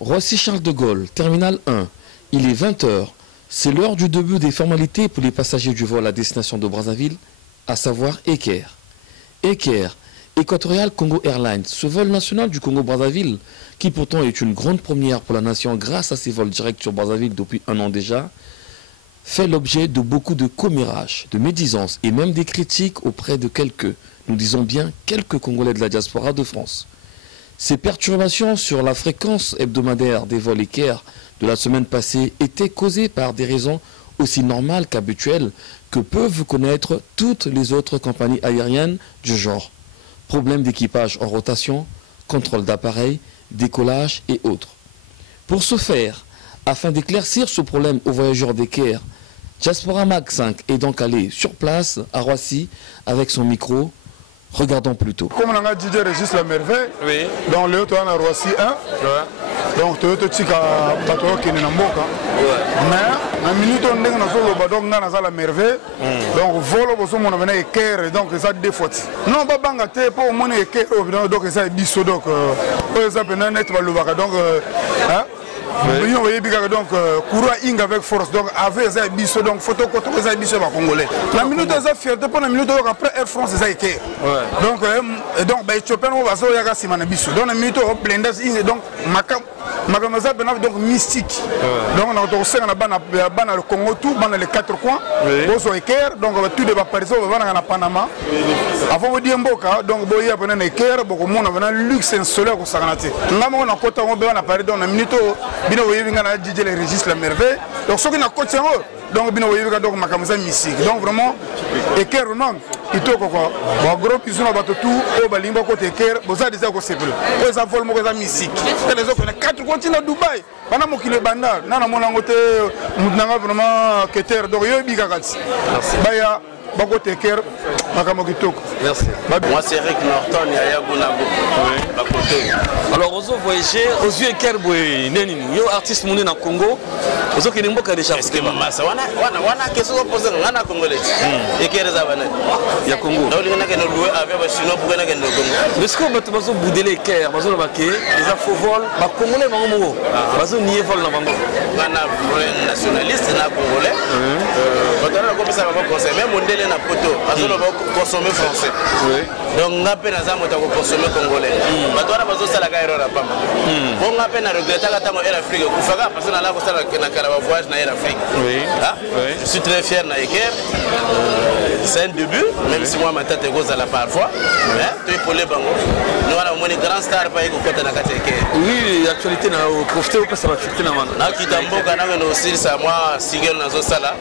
Roissy-Charles de Gaulle, terminal 1. Il est 20 h. C'est l'heure du début des formalités pour les passagers du vol à destination de Brazzaville, à savoir Eker. Eker, Equatorial Congo Airlines, ce vol national du Congo-Brazzaville, qui pourtant est une grande première pour la nation grâce à ses vols directs sur Brazzaville depuis un an déjà, fait l'objet de beaucoup de commérages, de médisances et même des critiques auprès de quelques, nous disons bien quelques Congolais de la diaspora de France. Ces perturbations sur la fréquence hebdomadaire des vols Eker de la semaine passée étaient causées par des raisons aussi normales qu'habituelles que peuvent connaître toutes les autres compagnies aériennes du genre. Problèmes d'équipage en rotation, contrôle d'appareils, décollage et autres. Pour ce faire, afin d'éclaircir ce problème aux voyageurs d'Eker, Diaspora Mag 5 est donc allé sur place à Roissy avec son micro. Regardons plutôt. Comme on a dit Régis La Merveille, oui. Dans le Toyota à Roissy 1, ouais. Donc Toyota Tika Pato qui est en Boka. Mais, en minute on est dans La Merveille, donc volo pour mon avenir Eker, donc ça défaut. Non, pas bangaté pour mon Eker, donc ça est bisso, donc ça peut être le donc, hein. Oui. Donc, courant ing avec force, donc avec ça biso, donc photo côté ça biso congolais. La minute ça fierté pour la minute après Air France ça été. Donc bah Chopin on va so yaga simana biso. Donc la minute au blendage ing donc makamasa donc mystique. Donc on a aussi na bana le Congo tout bana les quatre coins. Boso Eker donc tout de Paris on va na Panama. Avant vous dire mboka donc boya bana Eker boko mona bana luxe solaire ko sakanate. Ngamo na kota on bana Paris donc la minute bino voyez nga na DJ les Régis La Merveille donc ceux qui na côté donc bino voyez donc makamasa mystique donc vraiment Eker non itoko quoi bon gros piso na bato tout au balimba côté Eker boza déjà ko sepele ko ça vol mo ko ça mystique les autres na quatre continents Dubaï bana mo kile banda na mona ngote mutnanga vraiment Keter donc yo bigakati baya bako Eker makamo kitoko. Merci. Moi c'est Eric Norton ya Yagunabo. Alors aux voyager aux yeux Eker boy neni yo artiste moné na Congo aux qui n'importe déjà est-ce que massa wana question poser ngana congolais Eker za bana ya Congo donc ngana ke no louer avec ba chinois pour ngana ke no Congo est-ce que bato bazo boudele Eker bazo baké les afro vol ba congolais bango bazo nié vol na bango ngana nationaliste na congolais bato na ko ça va conseil même mondele na poto bazo ba consommer français donc ngape na za moto ko consommer congolais bato na bazo sala ka erreur pamba bon ngape na regretta ka tango Air Afrique ku faka parce que na la ko sala na kala voyage na Air Afrique je suis très fier na Eker c'est un début même si moi ma tête est gauche à la parfois mais tu es pour les bango nous on a mon grand star pa ko kota na kata Eker oui actualité na profiter au ça va chuter na man na kitamboka na no aussi ça moi single na zo sala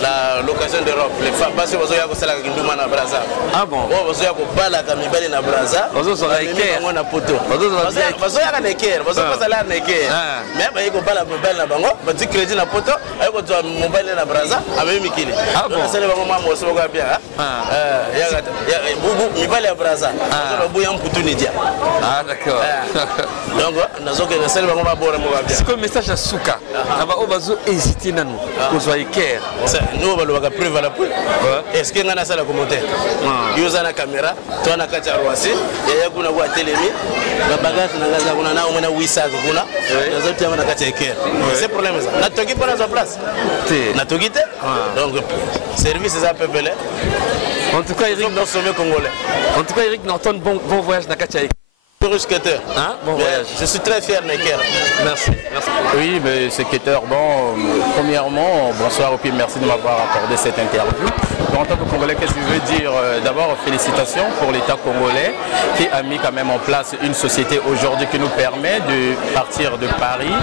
la l'occasion d'Europe les femmes parce que bazo ya ko sala kinduma na Brazza ah bon bazo ya ko bala ka mibali na Brazza bazo sala Eker on a poto bazo ya ka na Eker bazo pas sala na Eker mais ba ko bala mobile na bango ba di crédit na poto ay ko to mobile na Brazza ame mikili donc sala bango ma mo so ga bien ya bubu mibali ya Brazza bazo bu yam putu ni dia d'accord donc nazo ke sala bango ma bora mo ga bien c'est comme message à Souka na ba o bazo hésiter nanu ko zo Eker nous ba lo ga preuve la preuve est-ce que ngana sala commentaire yoza na caméra to na kati ya Roissy ya kuna kwa telemi ba bagage na ngaza kuna na umena wisa kuna nazo tia na kati ya Eker c'est problème ça na toki pour la place na toki te donc service ça pepele en tout cas Eric Norton bon voyage na kati ya Eker. Hein? Bon voyage. Je suis très fier Neker. Merci. Oui, mais c'est Keter. Bon, premièrement, bonsoir et puis merci de m'avoir accordé cette interview. En tant que Congolais, qu'est-ce que je veux dire? D'abord, félicitations pour l'État congolais qui a mis quand même en place une société aujourd'hui qui nous permet de partir de Paris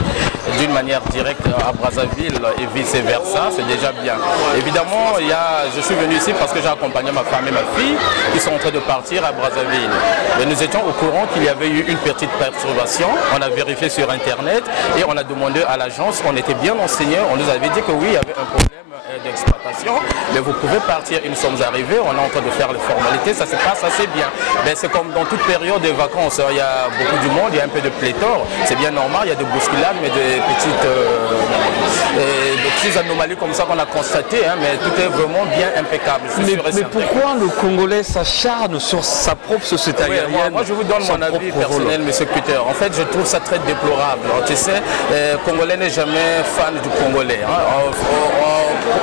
d'une manière directe à Brazzaville et vice-versa. C'est déjà bien. Évidemment, je suis venu ici parce que j'ai accompagné ma femme et ma fille qui sont en train de partir à Brazzaville. Et nous étions au courant qu'il y avait eu une petite perturbation. On a vérifié sur Internet et on a demandé à l'agence, on était bien renseignés, on nous avait dit que oui, il y avait un problème d'exploitation, mais vous pouvez partir. Et nous sommes arrivés, on est en train de faire les formalités, ça se passe assez bien. Mais c'est comme dans toute période de vacances, il y a beaucoup du monde, il y a un peu de pléthore, c'est bien normal, il y a des bousculades, mais des petites anomalies comme ça qu'on a constatées, hein, mais tout est vraiment bien impeccable. Mais pourquoi le Congolais s'acharne sur sa propre société aérienne? Moi je vous donne mon avis. avis personnel, M. Peter, en fait, je trouve ça très déplorable. Alors, tu sais, Congolais n'est jamais fan du Congolais. Hein.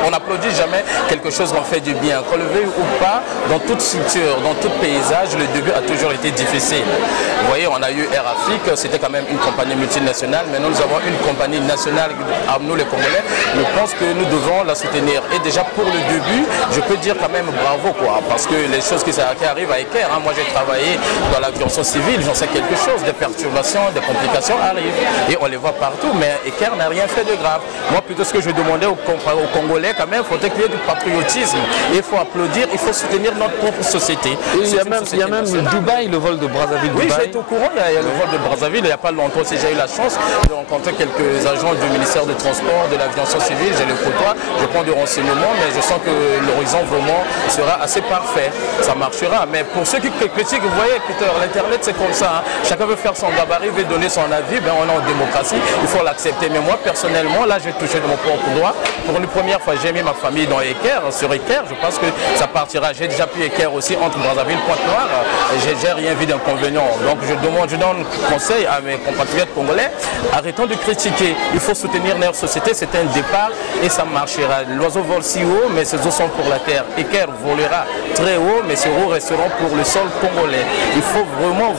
On n'applaudit jamais quelque chose qu'on fait du bien. Qu'on le veuille ou pas, dans toute structure, dans tout paysage, le début a toujours été difficile. Vous voyez, on a eu Air Afrique, c'était quand même une compagnie multinationale. Maintenant, nous avons une compagnie nationale, à nous les Congolais. Je pense que nous devons la soutenir. Et déjà, pour le début, je peux dire quand même bravo, quoi. Parce que les choses qui arrivent à Eker, hein, moi j'ai travaillé dans l'aviation civile, j'en sais quelque chose. Des perturbations, des complications arrivent. Et on les voit partout. Mais Eker n'a rien fait de grave. Moi, plutôt ce que je demandais aux Congolais, quand même, il faudrait qu'il y ait du patriotisme. Il faut applaudir, il faut soutenir notre propre société. Il y a même Dubaï, le vol de Brazzaville. Oui, j'ai été au courant, il y a le vol de Brazzaville. Il n'y a pas longtemps, si j'ai eu la chance de rencontrer quelques agents du ministère des Transports, de l'aviation civile, j'ai le côtoie, je prends du renseignement, mais je sens que l'horizon vraiment sera assez parfait. Ça marchera. Mais pour ceux qui critiquent, vous voyez, Peter, l'Internet c'est comme ça. Hein. Chacun veut faire son gabarit, veut donner son avis. Ben, on est en démocratie, il faut l'accepter. Mais moi, personnellement, là, j'ai touché de mon propre doigt. Pour une première fois, j'ai mis ma famille dans Eker, sur Eker. Je pense que ça partira. J'ai déjà pu Eker aussi entre Brazzaville et Pointe-Noire. J'ai rien vu d'inconvénient. Donc je donne conseil à mes compatriotes congolais, arrêtons de critiquer. Il faut soutenir notre société, c'est un départ et ça marchera. L'oiseau vole si haut, mais ses os sont pour la terre. Eker volera très haut, mais ses roues resteront pour le sol congolais. Il faut vraiment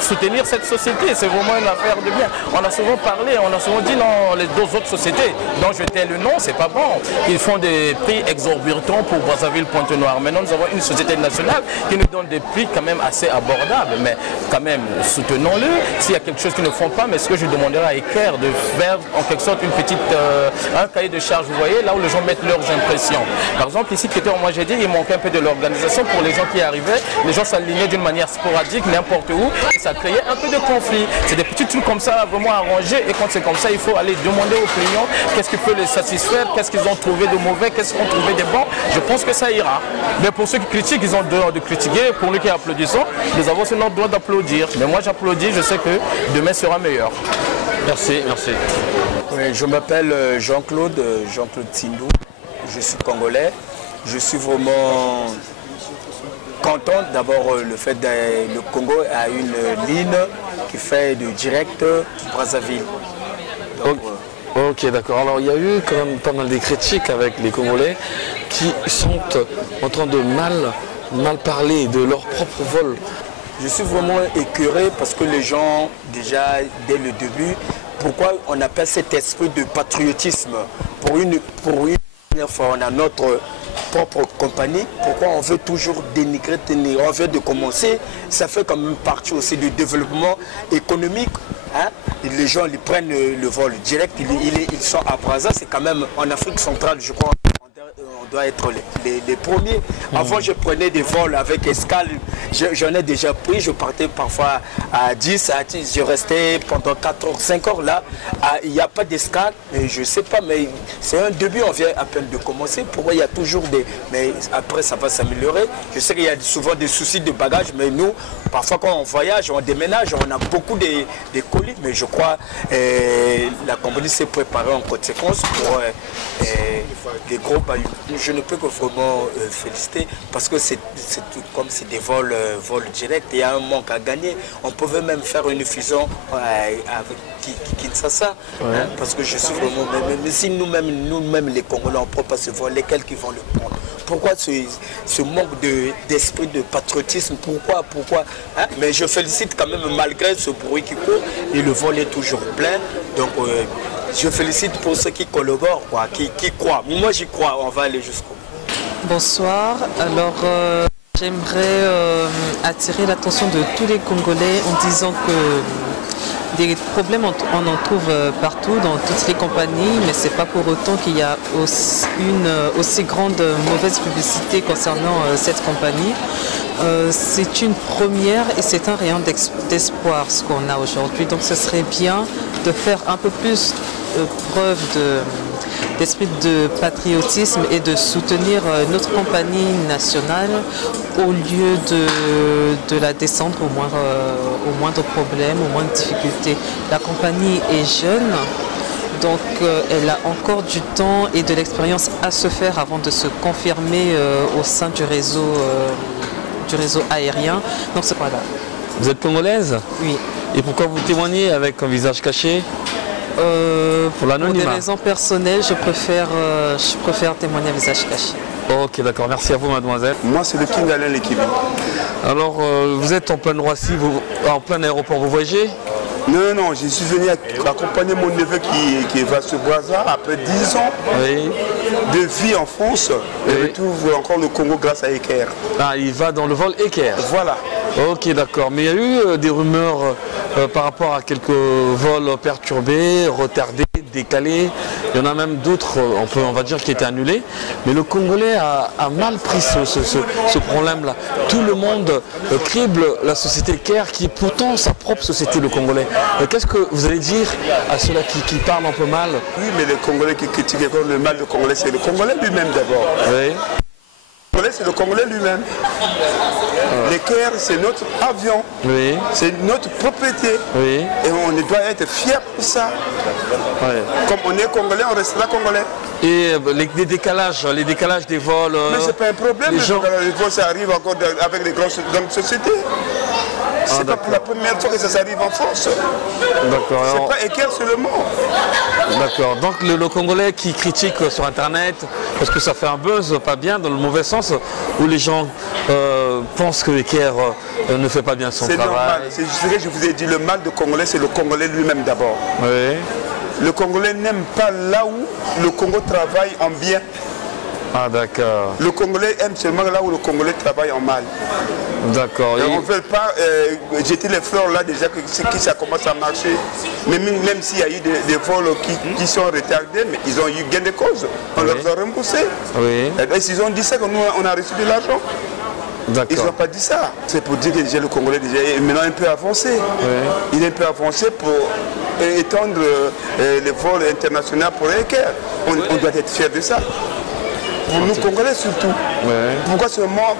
soutenir cette société. C'est vraiment une affaire de bien. On a souvent parlé, on a souvent dit non, les deux autres sociétés dont je tais le nom, c'est pas bon. Ils font des prix exorbitants pour Brazzaville, Pointe-Noire. Maintenant, nous avons une société nationale qui nous donne des prix quand même assez abordables. Mais quand même, soutenons-le. S'il y a quelque chose qu'ils ne font pas, mais ce que je demanderai à Eker de faire en quelque sorte une petite, un cahier de charge, vous voyez, là où les gens mettent leurs impressions. Par exemple, ici, moi j'ai dit, il manquait un peu de l'organisation pour les gens qui arrivaient. Les gens s'alignaient d'une manière sporadique, n'importe où, et ça créait un peu de conflit. C'est des petits trucs comme ça, vraiment arrangés, et quand c'est comme ça, il faut aller demander aux clients qu'est-ce qui peut les satisfaire, qu'est-ce qu'ils ont trouvé de mauvais, qu'est-ce qu'ils ont trouvé de bon. Je pense que ça ira. Mais pour ceux qui critiquent, ils ont le droit de critiquer. Pour nous qui applaudissons, nous avons aussi notre droit d'applaudir. Mais moi j'applaudis, je sais que demain sera meilleur. Merci, merci. Oui, je m'appelle Jean-Claude Tindou, je suis congolais. Je suis vraiment content d'abord le fait que le Congo a une ligne qui fait de direct Brazzaville. Donc, ok, d'accord. Alors il y a eu quand même pas mal de critiques avec les Congolais qui sont en train de mal parler de leur propre vol. Je suis vraiment écœuré parce que les gens, déjà dès le début, pourquoi on appelle cet esprit de patriotisme pour une première fois, on a notre propre compagnie, pourquoi on veut toujours dénigrer, on veut de commencer, ça fait quand même partie aussi du développement économique. Hein? Les gens ils prennent le vol direct, ils sont à Brazza, c'est quand même en Afrique centrale, je crois. On doit être les premiers. Avant, je prenais des vols avec escale. J'en ai déjà pris. Je partais parfois à 10, je restais pendant 4 heures, 5 heures là. Il n'y a pas d'escale. Je ne sais pas, mais c'est un début. On vient à peine de commencer. Pourquoi il y a toujours des... Mais après, ça va s'améliorer. Je sais qu'il y a souvent des soucis de bagages, mais nous, parfois quand on voyage, on déménage, on a beaucoup de colis. Mais je crois que la compagnie s'est préparée en conséquence pour des gros baillots. Je ne peux que vraiment féliciter parce que c'est comme c'est des vols directs, il y a un manque à gagner. On pouvait même faire une fusion avec Kinshasa, hein, parce que je suis vraiment... Mais si nous-mêmes les Congolais, on ne prend pas ce vol, lesquels qui vont le prendre? Pourquoi ce manque d'esprit de patriotisme? Pourquoi hein? Mais je félicite quand même malgré ce bruit qui court et le vol est toujours plein. Donc je félicite pour ceux qui collaborent, quoi, qui croient. Moi j'y crois, on va aller jusqu'au bout. Bonsoir. Alors j'aimerais attirer l'attention de tous les Congolais en disant que des problèmes, on en trouve partout, dans toutes les compagnies, mais ce n'est pas pour autant qu'il y a une aussi grande mauvaise publicité concernant cette compagnie. C'est une première et c'est un rayon d'espoir ce qu'on a aujourd'hui. Donc ce serait bien de faire un peu plus preuve d'esprit de patriotisme et de soutenir notre compagnie nationale au lieu de la descendre au moindre problème, au moindre difficulté. La compagnie est jeune, donc elle a encore du temps et de l'expérience à se faire avant de se confirmer au sein du réseau aérien. Donc c'est pas là. Vous êtes congolaise? Oui. Et pourquoi vous témoignez avec un visage caché? Pour l'anonymat. Pour des raisons personnelles, je préfère témoigner à visage caché. Ok, d'accord. Merci à vous, mademoiselle. Moi, c'est le King Alain Lekibi. Alors, vous êtes en plein Roissy, en plein aéroport, vous voyagez? Non, non, je suis venu accompagner mon neveu qui va se Brazza après 10 ans de vie en France. Il retrouve encore le Congo grâce à Eker. Ah, il va dans le vol Eker. Voilà. Ok, d'accord. Mais il y a eu des rumeurs par rapport à quelques vols perturbés, retardés, décalés. Il y en a même d'autres, on va dire, qui étaient annulés. Mais le Congolais a mal pris ce problème-là. Tout le monde crible la société Eker, qui est pourtant sa propre société, le Congolais. Qu'est-ce que vous allez dire à ceux-là qui parlent un peu mal? Oui, mais les Congolais qui critiquent le mal du Congolais, c'est le Congolais lui-même d'abord. Oui. Le Congolais, c'est le Congolais lui-même. L'Eker, c'est notre avion. Oui. C'est notre propriété. Oui. Et on doit être fiers de ça. Oui. Comme on est Congolais, on restera Congolais. Et les décalages des vols. Mais c'est pas un problème. Les vols, ça arrive encore avec les grandes sociétés. C'est pas pour la première fois que ça arrive en France. D'accord. C'est pas Eker seulement. D'accord. Donc le Congolais qui critique sur Internet, parce que ça fait un buzz pas bien, dans le mauvais sens, où les gens pensent que Eker ne fait pas bien son travail. C'est normal. C'est ce que je vous ai dit, le mal du Congolais, c'est le Congolais lui-même d'abord. Oui. Le Congolais n'aime pas là où le Congo travaille en bien. Ah d'accord. Le Congolais aime seulement là où le Congolais travaille en mal. D'accord. On ne veut pas jeter les fleurs là déjà que ça commence à marcher. Mais même s'il y a eu des vols qui sont retardés, mais ils ont eu gain de cause. On leur a remboursé. Oui. Et s'ils ont dit ça, on a reçu de l'argent. Ils n'ont pas dit ça. C'est pour dire que déjà le Congolais déjà est maintenant un peu avancé. Oui. Il est un peu avancé pour étendre les vols internationaux pour Eker. On doit être fiers de ça. Pour nous Congolais surtout. Ouais. Pourquoi seulement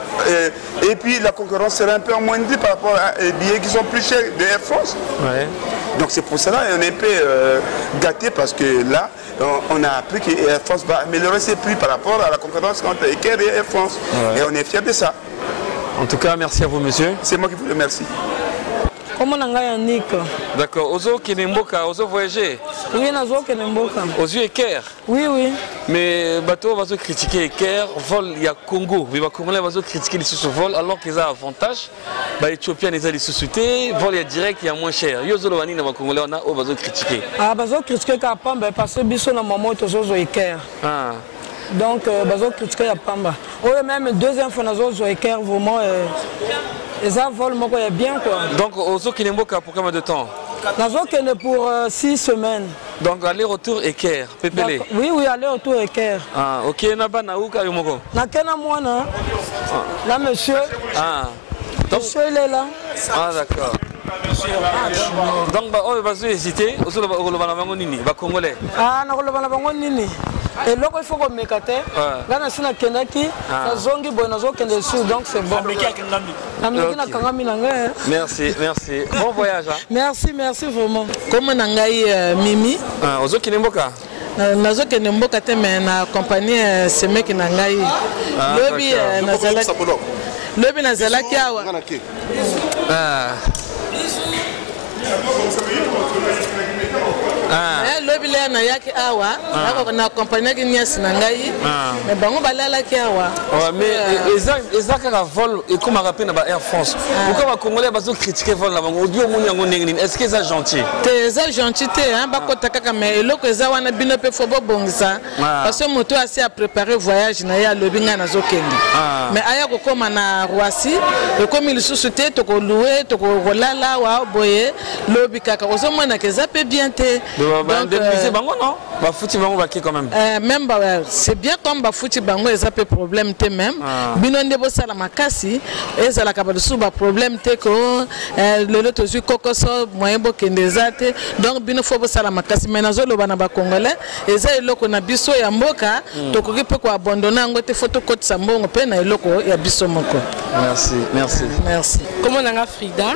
et puis la concurrence sera un peu amoindrie par rapport à des billets qui sont plus chers de Air France. Ouais. Donc c'est pour cela qu'on est un peu gâté parce que là, on a appris que Air France va améliorer ses prix par rapport à la concurrence entre Eker et Air France. Ouais. Et on est fiers de ça. En tout cas, merci à vous, monsieur. C'est moi qui vous remercie. Comment on a Yannick? D'accord. Ozo Kenemboka, Ozo voyager? Oui, Nazo Kenemboka. Aux yeux Eker? Oui, oui. Mais bateau va se critiquer Eker, vol il y a Congo. Mais les Congolais vont critiquer les sous-vols alors qu'ils ont avantage. Les Éthiopiens les ont sous-soutés, vol il y a direct, il y a moins cher. Yozo Lowani les Congolais on a au bateau critiquer. Ah, bateau critiquer parce que biso na maman est aux Eker. Ah. Donc bateau critiquer à Pamba. Oui, même deuxième fois nazo Eker vraiment. Et ça vole bien quoi. Donc Ozo Kenemboka pour combien de temps? Nazo Kene pour 6 semaines. Donc aller-retour Eker, Pépélé. Oui, oui, aller-retour Eker. Ah, ok, Naba Naouka Yomoko. Nakena Mwana. Là monsieur. Ah. Donc, monsieur il est là. Ah d'accord. Donc on va hésiter, Ozo le Nini, va congolais. Ah, na Nini. Et là, il faut qu'on me cate. Là, on a Kenaki, la zongi bonazo Kendesu, donc c'est bon. Merci, merci. Bon voyage. Merci, merci vraiment. Comment Nangai Mimi? Ozo Kenemboka. Nazo Kenemboka te mais na compagnie ce mec Nangai. Lobi nazalaki. Lobi nazalaki awa. Lobi le na yaki awa na compagnie qui nias na ngai mais bango balala ki awa mais ezaka ka vol et comme rappelé na Air France pourquoi ba congolais bazo critiquer vol na bango audio moni yango ndenge est-ce que ça gentil te gentil te hein ba kota kaka mais eloko eza wana bino pe fo bobongisa parce que moto asi a préparé voyage na ya lobi nga na zokende mais aya ko koma na Roissy le comme il sous-souté to ko louer to ko lala wa boye lobi kaka ozo mona ke za pe bien te. Bango non? Bafuti bango baki quand même. Même c'est bien comme bafuti bango ils ont problème te même. Bino ndebo sala makasi ezala ka balusu ba problème te ko le loto zu kokoso moyen bo kendezate donc bino fo bo sala makasi mais nazo loba na ba congolais eza eloko na biso ya mboka to ko pe ko abandonner ngo te photo côte sambongo pe na eloko ya biso moko. Merci, merci. Merci. Comment on a Frida?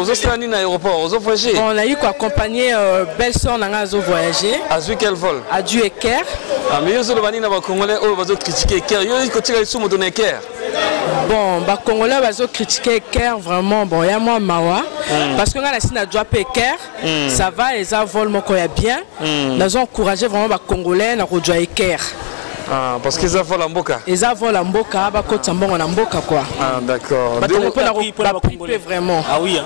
Aux Australiens à l'aéroport, aux voyager. On a eu quoi accompagner belle-sœur dans la voyage. voyagé. A vu quel vol? A dû Eker. Ah, mais vous avez dit Congolais, vous avez critiqué Eker. Vous avez critiqué Eker. Bon, les Congolais ont critiqué Eker vraiment. Bon, il y a moi Mawa. Parce que quand on a drop Eker, ça va, ils ont vol bien. Ils ont encouragé vraiment les Congolais à rejoindre Eker. Ah, parce qu'ils ont volé en Mboka. Ils ont volé en Mboka, ils ont volé en Mboka quoi. Ah, d'accord. Vraiment. Ah oui.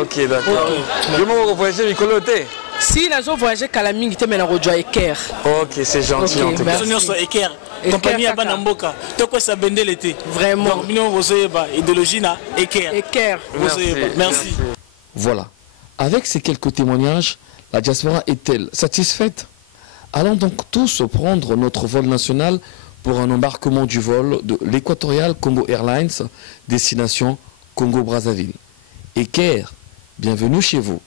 Ok, d'accord. Comment vous voyagez les Colotés? Si les gens voyagent Kalaming, ils ont rejoint Eker. Ok, c'est gentil en tout cas. Eker. Compagnie à Banamboka. Toko Sabende l'été. Vraiment. Donc, nous, vous avez idéologie na Eker. Eker. Merci. Voilà. Avec ces quelques témoignages, la diaspora est-elle satisfaite? Allons donc tous prendre notre vol national pour un embarquement du vol de l'Equatorial Congo Airlines, destination Congo-Brazzaville. Eker, bienvenue chez vous.